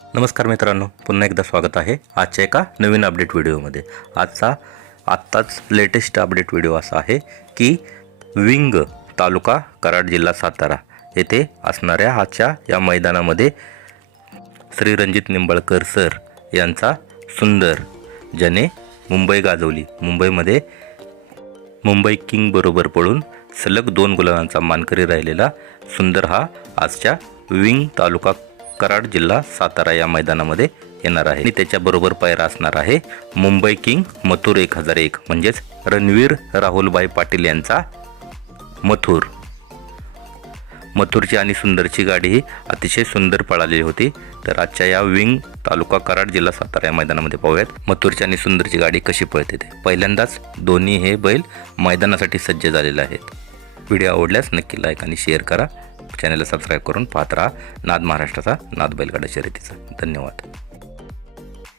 नमस्कार मित्रांनो पुन्हा एकदा स्वागत आहे आजच्या एका नवीन अपडेट व्हिडिओमध्ये. आजचा आत्ताच लेटेस्ट अपडेट व्हिडिओ असा आहे की विंग तालुका कराड जिल्हा सातारा येथे असणाऱ्या आजच्या या मैदानामध्ये श्री रणजित निंबाळकर सर यांचा सुंदर ज्याने मुंबई गाजवली. मुंबईमध्ये मुंबई किंग बरोबर पळून सलग दोन गुलाबांचा मानकरी राहिलेला सुंदर हा आजच्या विंग तालुका कराड जिल्हा सातारा या मैदानामध्ये येणार आहे. आणि त्याच्याबरोबर पायरा असणार आहे. मुंबई किंग मथुर एक हजार एक म्हणजेच रणवीर राहुलभाई पाटील यांचा मथुर. मथुरची आणि सुंदरची गाडी ही अतिशय सुंदर पळालेली होती. तर आजच्या या विंग तालुका कराड जिल्हा सातारा या मैदानामध्ये पाहूयात. मथुरची आणि सुंदरची गाडी कशी पळते ते. पहिल्यांदाच दोन्ही हे बैल मैदानासाठी सज्ज झालेले आहेत. व्हिडिओ आवडल्यास नक्की लाईक आणि शेअर करा. चॅनलला सबस्क्राईब करून पाहत राहा. नाद महाराष्ट्राचा नाद बैलगाडा शर्यतीचा. धन्यवाद.